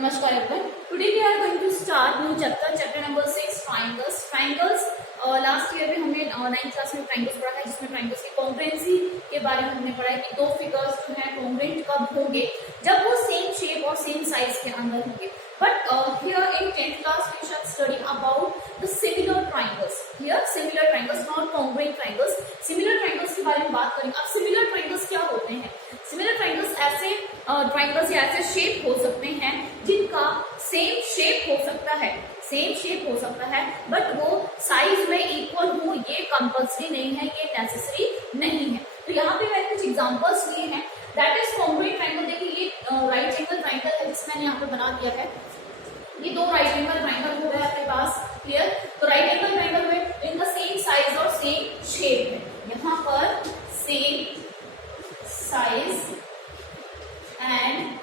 Namaskar everyone. Today we are going to start new chapter number 6 triangles. Triangles last year में हमने 9th class में triangles पढ़ा है, जिसमें ट्राइंगल्स की कॉन्ग्रुएंसी के बारे में हमने पढ़ा है कि दो फिगर्स जो हैं कॉन्ग्रुएंट कब होंगे, जब वो सेम शेप और सेम साइज के अंदर होंगे. But here in 10th class we shall study about the similar triangles. Here similar triangles, not congruent triangles. Similar triangles के बारे में बात करेंगे. अब सिमिलर ट्राइंगल्स क्या होते हैं? सिमिलर ट्राइंगल्स ऐसे ट्राइंगल्स या ऐसे शेप हो सकते हैं जिनका सेम शेप हो सकता है, सेम शेप हो सकता है, बट वो साइज में इक्वल हो, ये कंपल्सरी नहीं है, ये नेसेसरी नहीं है. तो यहाँ पे मैंने कुछ एग्जांपल्स लिए हैं. That is congruent triangle. देखिए ये राइट एंगल ट्राइंगल है जिसमें मैंने यहाँ पे बना दिया है. ये दो राइट एंगल ट्राइंगल हो गए आपके पास. क्लियर? तो राइट एंगल ट्राइंगल में इनका सेम साइज और सेम शेप है. यहाँ पर same size and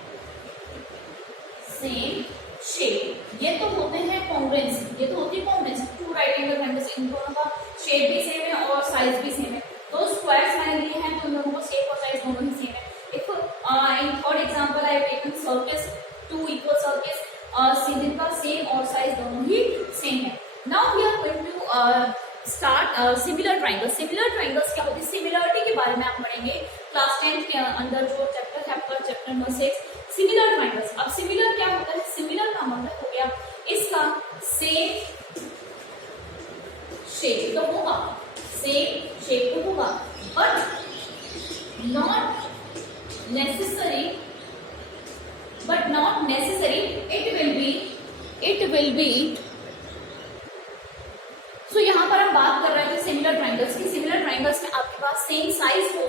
same shape, ये तो होते हैं कॉन्ग्रुएंसी, ये तो होती है congruency. Two right angle triangles, इन दोनों का शेप भी सेम है और साइज भी सेम है. दो स्क्वायर्स मैंने लिए हैं तो इन दोनों का शेप और साइज दोनों ही सेम है. एक in third example I have taken circles, two equal circles, जिनका सेम और साइज दोनों ही सेम है. Now we are going to start similar triangles. Similar triangles क्या होती है? सिमिलरिटी के बारे में आप पढ़ेंगे क्लास 10th के अंदर जो चैप्टर है, चैप्टर नंबर 6 सिमिलर ट्रायंगल्स. अब सिमिलर क्या होता है? सिमिलर का मतलब हो गया इसका सेम शेप तो होगा, सेम शेप तो होगा, but not necessary it will be so यहाँ पर हम बात कर रहे थे सिमिलर ट्रायंगल्स की. सिमिलर ट्रायंगल्स में आपके पास सेम साइज हो,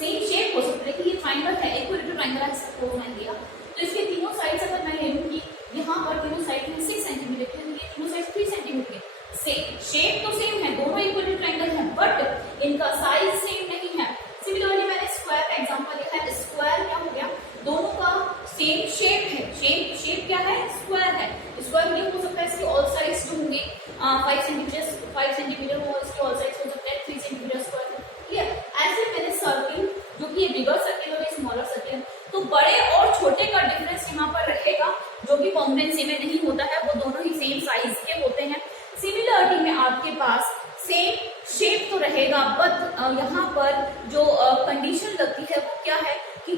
सेम शेप हो सकता है. कि ये ट्रायंगल है, इक्विलेटरल ट्रायंगल है, सपोज मैंने लिया, तो इसके तीनों साइड्स अगर मैं ले लूंगी, यहाँ पर तीनों साइड में 6 सेंटीमीटर के, ये तीनों साइड 3 सेंटीमीटर के. शेप तो सेम है, दोनों इक्विलेटरल ट्रायंगल है, बट इनका साइज सेम नहीं है. सिमिलरली मैंने स्क्वायर का एग्जांपल लिखा है. स्क्वायर क्या हो गया? दोनों का सेम शेप है. शेप क्या है? स्क्वायर है. स्क्वायर नहीं हो सकता, इसके ऑल साइड्स जो होंगे 5 सेंटीमीटर वो इसके ऑल साइड्स हो सकता है 3 सेंटीमीटर स्क्वायर. क्लियर? ऐसे मैंने सर्किल, जो कि ये बिगर सर्किल और ये स्मॉलर सर्किल, तो बड़े और छोटे का डिफरेंस यहाँ पर रहेगा, जो कि कॉन्ग्रुएंसी में नहीं होता है, वो दोनों ही सेम साइज के होते हैं. सिमिलरिटी में आपके पास सेम शेप तो रहेगा, बट यहाँ पर जो कंडीशन लगती है वो क्या है कि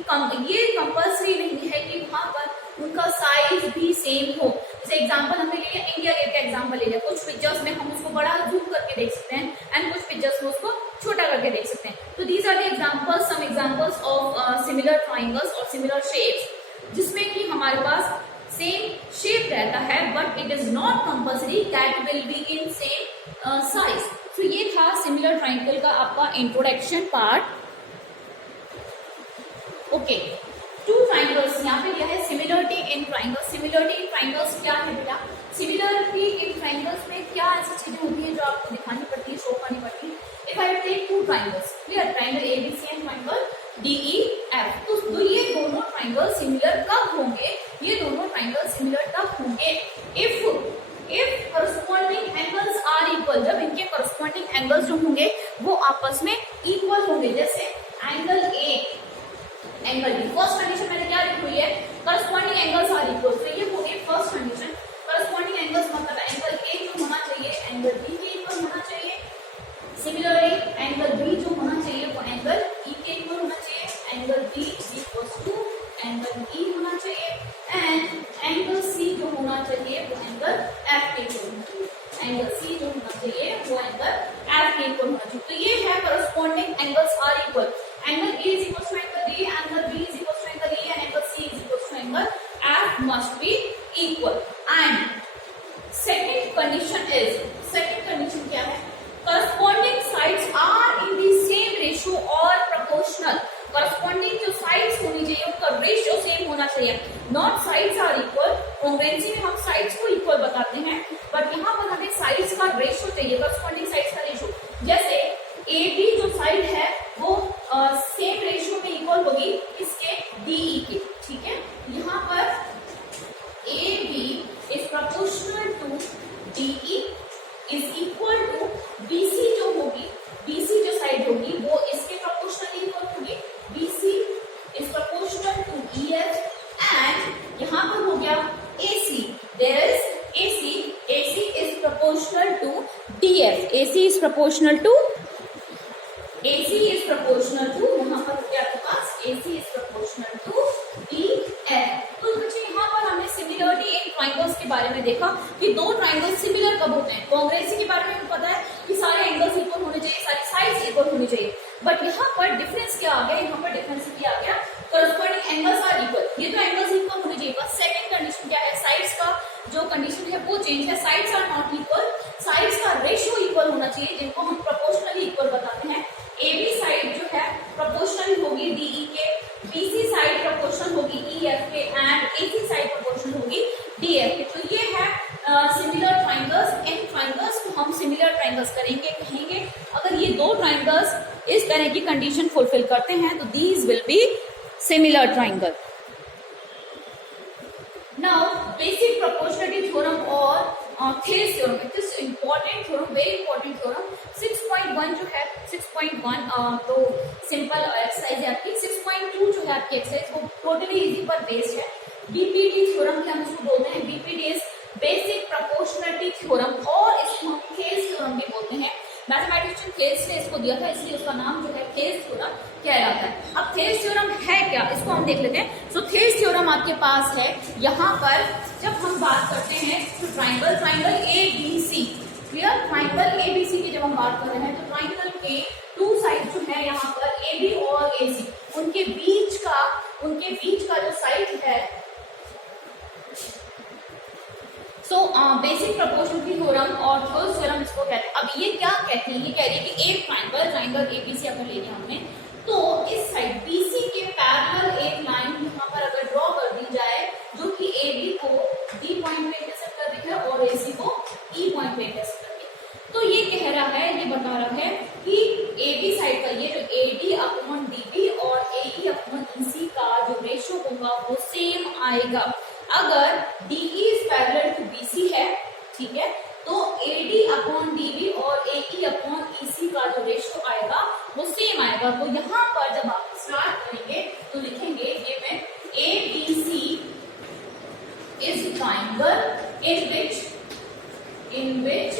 ये कंपल्सरी नहीं है कि वहां पर उनका साइज भी सेम हो. जैसे एग्जांपल हमने ले लिया, इंडिया गेट का एग्जांपल ले लिया. कुछ पिक्चर्स में हम उसको बड़ा जूम करके देख सकते हैं एंड कुछ पिक्चर्स में उसको छोटा करके देख सकते हैं. तो these are the examples, some examples of similar triangles और सिमिलर शेप्स, जिसमें कि हमारे पास सेम शेप रहता है, but it is not compulsory that will be in same size. तो ये था सिमिलर ट्रायंगल का आपका introduction part. Okay, two triangles यहाँ पे दिया है. Similarity in triangles. Similarity in triangles क्या है बेटा? सिमिलरिटी इन ट्रायंगल्स में क्या ऐसी चीजें होती है जो आपको दिखानी पड़ती है, शो करनी पड़ती है? If I take two triangles, clear, triangle ABC and triangle DEF, तो ये दोनों ट्रायंगल सिमिलर कब होंगे? ये दोनों ट्रायंगल सिमिलर तब होंगे if corresponding angles are equal. जब इनके करस्पॉन्डिंग एंगल्स जो होंगे वो आपस में इक्वल होंगे. जैसे angle A, angle B. First condition मैंने क्या लिखी हुई है? Corresponding angles are equal. तो ये हो गई फर्स्ट कंडीशन. करस्पॉन्डिंग एंगल्स मतलब एंगल A जो होना चाहिए एंगल B के इक्वल होना चाहिए. सिमिलरली एंगल B जो होना चाहिए वो एंगल E के इक्वल होना चाहिए. Angle B equals to angle E होना चाहिए एंड एंगल C जो होना चाहिए वो एंगल F के इक्वल होना चाहिए. एंगल C जो होना चाहिए वो एंगल F के इक्वल होना चाहिए. तो ये है corresponding angles are equal. Angle A is equals to angle D, angle B is equals to angle E, and angle C is equals to angle F must be equal. And second condition क्या है? Corresponding sides are in the same ratio or proportional. Corresponding जो sides होनी चाहिए उनका ratio same होना चाहिए. Not sides are equal. Congruency में हम sides को equal बताते हैं, but यहाँ पर हमें sides का ratio चाहिए, corresponding sides का ratio. जैसे AB जो साइड है वो सेम रेशियो में इक्वल होगी इसके DE के. ठीक है, यहाँ पर AB is proportional to DE is equal to BC जो होगी, BC जो साइड होगी वो इसके प्रोपोर्शनली इक्वल होगी. BC is proportional to EF and यहाँ पर हो गया AC is proportional to यहाँ पर क्या आपके पास AC is proportional to DF। तो बच्चे यहाँ पर हमने सिमिलरिटी इन ट्राइंगल्स के बारे में देखा कि दो ट्राइंगल्स सिमिलर कब होते हैं। कांग्रेसी के बारे में हमें पता है कि सारे एंगल्स इक्वल होने चाहिए, सारी साइड्स इक्वल होनी चाहिए, बट यहाँ पर डिफरेंस क्या आ गया, यहाँ पर डिफरेंस क्या आ गया, करस्पॉन्डिंग एंगल्स आर इक्वल। ये तो एंगल्स इक्वल होने चाहिए, बस सेकंड कंडीशन क्या है, साइड्स का जो कंडीशन है वो चेंज है, sides are not equal, sides का रेशियो इक्वल होना चाहिए, जिनको हम प्रोपोर्शनली इक्वल बताते हैं। AB साइड जो है प्रोपोर्शनल होगी DE के, BC साइड प्रोपोर्शनल होगी EF के, एंड AC साइड प्रोपोर्शनल होगी DF के। तो ये है सिमिलर ट्राइंगल्स। इन ट्राइंगल्स को हम सिमिलर ट्राइंगल्स कहेंगे अगर ये दो ट्राइंगल्स इस तरह की कंडीशन फुलफिल करते हैं तो these will be similar triangle. Now, basic proportionality theorem or Thales theorem. It is important theorem, very important theorem. 6.1 जो है 6.1 तो सिंपल एक्सरसाइज है आपकी। 6.2 जो है आपकी एक्सरसाइज वो टोटली इजी पर बेस्ड है। BPT थ्योरम क्या हम इसको बोलते हैं, BPT is basic proportionality theorem, और इसको हम थेल्स थ्योरम भी बोलते हैं। मैथमेटिशियन थेल्स ने इसको दिया था, इसलिए उसका नाम जो है थेल्स थ्योरम कहलाता है। अब थेल्स थ्योरम है क्या, इसको हम देख लेते हैं। सो थेल्स थ्योरम आपके पास है यहाँ पर, जब हम बात करते हैं तो triangle ABC, clear, triangle ABC की जब हम बात कर रहे हैं तो ट्राइंगल के टू साइड जो है यहाँ पर AB और AC, उनके बीच का जो साइड है, सो बेसिक प्रोपोर्शनलिटी थ्योरम और थेल्स थ्योरम इसको कहते हैं। अब ये क्या कहती है, ये कह रही है कि एक ट्राइंगल ABC अगर ले लिया हमने, तो इस साइड BC के पैरेलल एक लाइन यहाँ पर अगर ड्रॉ कर दी जाए जो कि AB को D पॉइंट पे इंटरसेक्ट कर रही है और AC को E पॉइंट पे इंटरसेक्ट कर रही है, तो ये कह रहा है, ये बता रहा है कि AB साइड का ये जो AD/DB और AE/EC का जो रेशियो होगा वो सेम आएगा। अगर DE is parallel to BC है, ठीक है, तो AD/DB और AE/EC का जो रेशियो आएगा वो सेम आएगा। तो यहाँ पर जब आप स्टार्ट करेंगे तो लिखेंगे given ABC is triangle in which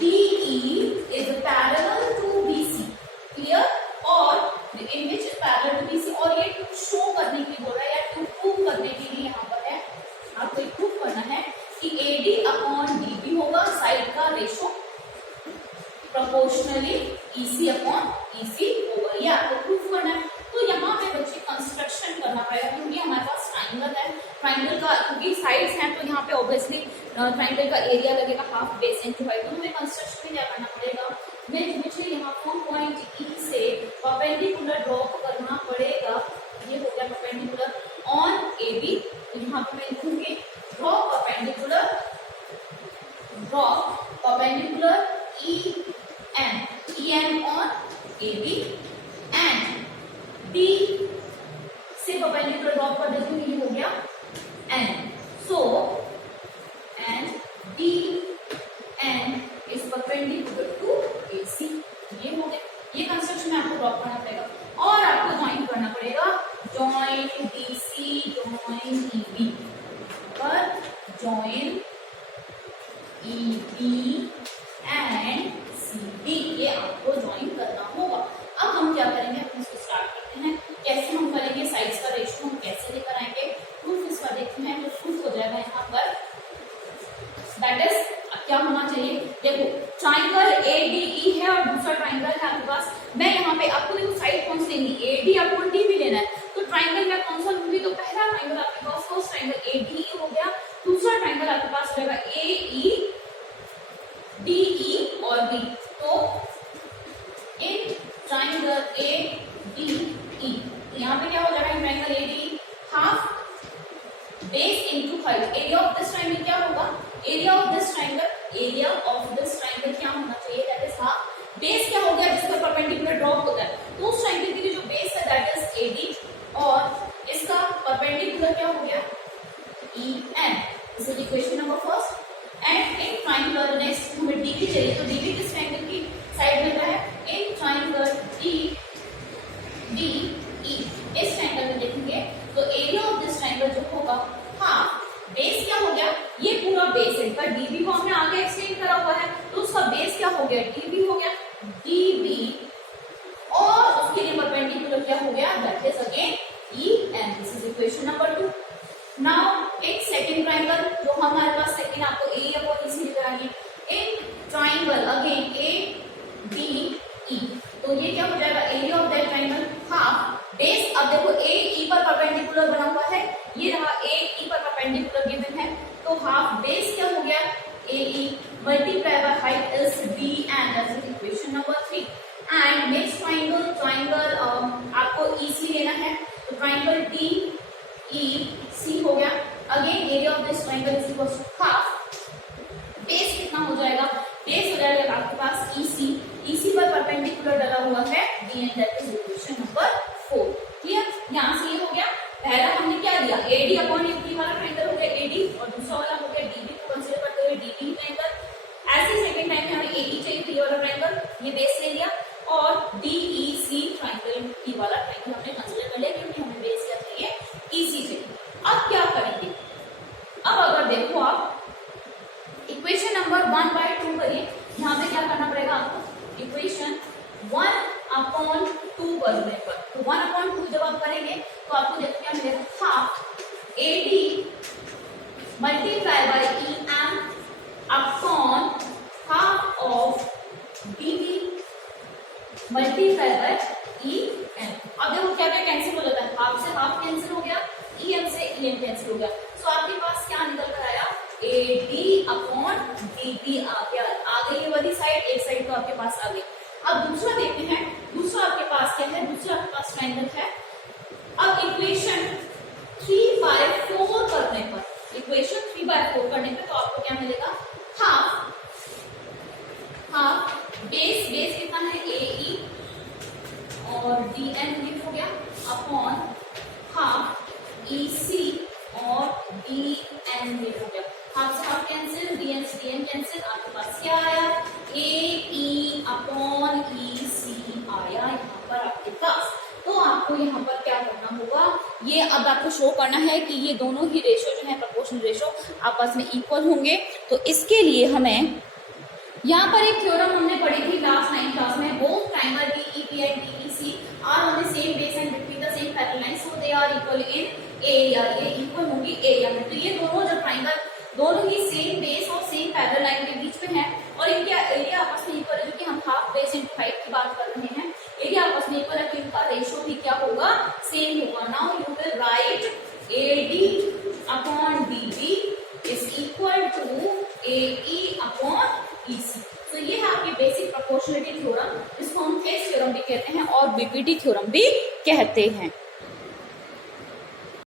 DE is parallel to BC, clear, और in which is parallel to BC, और ये शो करने के लिए बोल रहा है या टू प्रूव करने के लिए यहाँ पर है, आपको एक प्रूव करना है कि AD/DB होगा साइड का रेशो प्रोपोर्शनली EC/EC होगा, ये आपको प्रूव करना है। तो यहाँ पे बच्चे कंस्ट्रक्शन करना पड़ेगा, क्योंकि हमारे पास ट्राइंगल है, ट्राइंगल का क्योंकि साइड्स हैं तो यहाँ पे ऑब्वियसली ट्राइंगल का एरिया लगेगा हाफ बेस इंटू हाइट। तो हमें कंस्ट्रक्शन में क्या करना पड़ेगा, मुझे यहाँ पॉइंट E से परपेंडिकुलर ड्रॉप करना पड़ेगा, ये हो गया परपेंडिकुलर ऑन AB, तो यहाँ पे मैं लिखूंगी draw perpendicular EN on AB and D से परपेंडिकुलर ड्रॉप कर देती हूँ, ये हो गया N, so and DN is perpendicular to AC, ये हो गया। ये कंस्ट्रक्शन में आपको ड्रॉप करना पड़ेगा और आपको ज्वाइन करना पड़ेगा, ज्वाइन BC ज्वाइन EB पर ज्वाइन EB एंड CD, ये आपको ज्वाइन करना होगा। अब हम क्या करेंगे, हम इसको स्टार्ट करते हैं। कैसे हम करेंगे, साइड्स का रेशियो हम कैसे लेकर आएंगे, प्रूफ इसका देखते हैं। तो प्रूफ हो जाएगा यहाँ पर, दैट इज क्या होना चाहिए, देखो ट्राइंगल ADE है और दूसरा ट्राइंगल है आपके पास। मैं यहाँ पे आपको देखो साइड कौन सी लेंगी, AD/DB लेना है, तो ट्राइंगल में कौन सा लूंगी, तो पहला ट्राइंगल आपके पास फर्स्ट ट्राइंगल ADE हो गया, दूसरा ट्राइंगल आपके पास रहेगा AE/DE और B। तो इन ट्राइंगल ADE, यहाँ पे क्या हो जाएगा, triangle ADE half base into height, area of this triangle क्या होगा, एरिया ऑफ दिस ट्राइंगल क्या होना चाहिए, दैट इज हाफ बेस क्या हो गया, जिसका परपेंडिकुलर ड्रॉप होता है, तो उस ट्राइंगल के लिए जो बेस है दैट इज AD और इसका परपेंडिकुलर क्या हो गया EN। This is equation number first. And in triangle next हमें DB चाहिए, तो DB किस ट्राइंगल की साइड में है, इन ट्राइंगल DE, इस ट्राइंगल में देखेंगे तो एरिया ऑफ दिस ट्राइंगल जो होगा हाफ बेस क्या हो गया, ये पूरा बेस है, पर DB को हमने आगे एक्सटेंड करा हुआ है तो उसका बेस क्या हो गया DB हो गया, DB और उसके लिए परपेंडिकुलर क्या हो गया, that is again EN। This is equation number 2। Now एक सेकंड ट्राइंगल जो हमारे पास सेकंड आपको ए अपॉन EC लिखा है, एक ट्राइंगल अगेन ADE, तो ये क्या हो जाएगा, area of that triangle half base. अब देखो AE पर परपेंडिकुलर बना हुआ है, ये रहा AE पर परपेंडिकुलर गिवन है, तो हाफ बेस क्या हो गया AE multiply by height is DN, that is equation number 3। And next triangle आपको EC लेना है, तो ट्राइंगल DEC हो गया, again area of this triangle is equal to half base कितना हो जाएगा, बेस हो जाएगा आपके पास EC पर परपेंडिकुलर डला हुआ है DN, that is equation number 4। Clear, यहाँ से ये हो गया, पहला हमने क्या लिया AD अपॉन FD वाला ट्राइंगल हो गया AD, और दूसरा वाला हो गया DB को कंसीडर करते हुए DB ट्राइंगल। ऐसे सेकंड टाइम में हमें AE चाहिए थी वाला ट्राइंगल, ये बेस ले लिया, और DEC ट्राइंगल ई वाला ट्राइंगल हमने कंसीडर कर लिया क्योंकि हमें बेस क्या चाहिए EC चाहिए। अब क्या करेंगे, अब अगर देखो आप इक्वेशन नंबर 1/2 करिए, यहाँ पे क्या करना पड़ेगा आपको, इक्वेशन 1/2 करने पर, तो 1/2 जब आप करेंगे तो आपको देखो क्या मिलेगा, half AD multiply by EM upon half of DB multiply by EM। अब देखो क्या क्या कैंसिल हो जाता है, हाफ से हाफ कैंसिल हो गया, EM से EM कैंसिल हो गया, सो आपके पास क्या निकल कर आया, AD अपॉन DB आ गया, आ गई ये वाली साइड, एक साइड तो आपके पास आ गई। अब दूसरा देखते हैं, दूसरा आपके पास क्या है, दूसरा आपके पास ट्राइंगल है। अब इक्वेशन 3/4 करने पर, इक्वेशन 3/4 करने पर तो आपको क्या मिलेगा, हाफ बेस कितना है AE और DN हो गया अपॉन हाफ EC और DN हो गया, हाफ से हाफ कैंसिल, DN से DN कैंसिल, आपके पास क्या आया, AE अपॉन EC आया यहाँ पर आपके पास। तो आपको यहाँ पर क्या करना होगा, ये अब आपको शो करना है कि ये दोनों ही रेशो जो है प्रोपोर्शनल रेशो आपस में इक्वल होंगे। तो इसके लिए हमें यहाँ पर एक थ्योरम हमने पढ़ी थी लास्ट 9th क्लास में, both triangle DEP and DEC are on the same base and between the same parallel line, so they are equal in area, ये इक्वल होंगी एरिया में। तो ये दोनों जो ट्राइंगल दोनों ही सेम बेस और सेम पैरेलल लाइन के बीच में है, और इनके एरिया आपस में इक्वल है, जो कि हम हाफ बेस इनटू हाइट की बात कर रहे हैं, एरिया आपस में इक्वल है, तो इनका रेशो भी क्या होगा, सेम होगा। Now you will write AD upon DB is equal to AE upon EC। तो ये है आपकी बेसिक प्रोपोर्शनलिटी थ्योरम, इसको हम फेस थ्योरम भी कहते हैं और BPT थ्योरम भी कहते हैं।